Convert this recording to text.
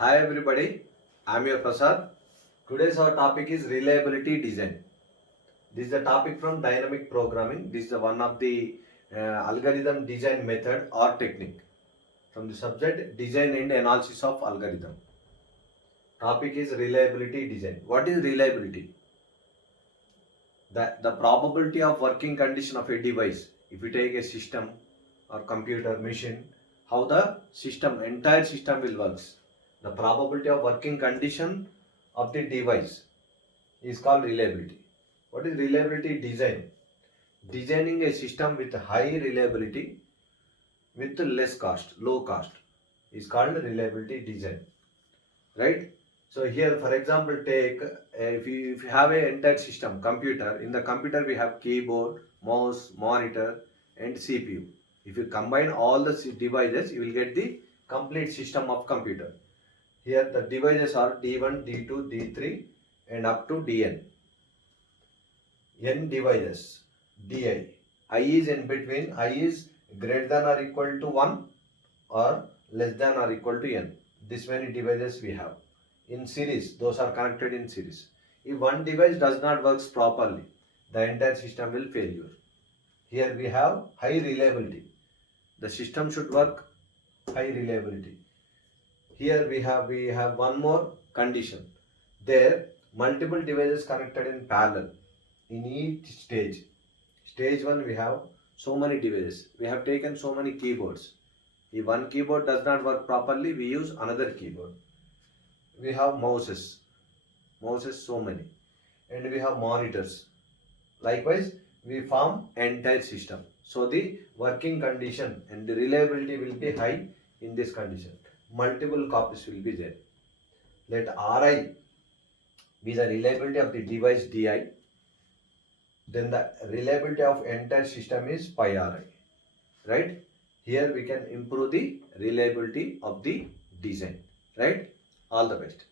Hi everybody, I am your Prasad. Today's our topic is reliability design. This is the topic from dynamic programming. This is one of the algorithm design method or technique from the subject design and analysis of algorithm. Topic is reliability design. What is reliability? The probability of working condition of a device. If you take a system or computer machine, how the entire system will works. The probability of working condition of the device is called reliability. What is reliability design? Designing a system with high reliability with less cost, low cost is called reliability design, right? So here, for example, take if you have an entire system, computer. In the computer, we have keyboard, mouse, monitor, and CPU. If you combine all the devices, you will get the complete system of computer. Here, the devices are D1, D2, D3, and up to Dn. N devices, Di. I is in between. I is greater than or equal to 1 or less than or equal to n. This many devices we have. In series, those are connected in series. If one device does not work properly, the entire system will failure. Here we have high reliability. The system should work high reliability. Here we have one more condition. There multiple devices connected in parallel in each stage. Stage 1 we have so many devices. We have taken so many keyboards. If one keyboard does not work properly, we use another keyboard. We have mouses so many, and we have monitors. Likewise, we form entire system. So the working condition and the reliability will be high in this condition. Multiple copies will be there. Let Ri be the reliability of the device Di. Then the reliability of entire system is pi Ri. Right? Here we can improve the reliability of the design. Right? All the best.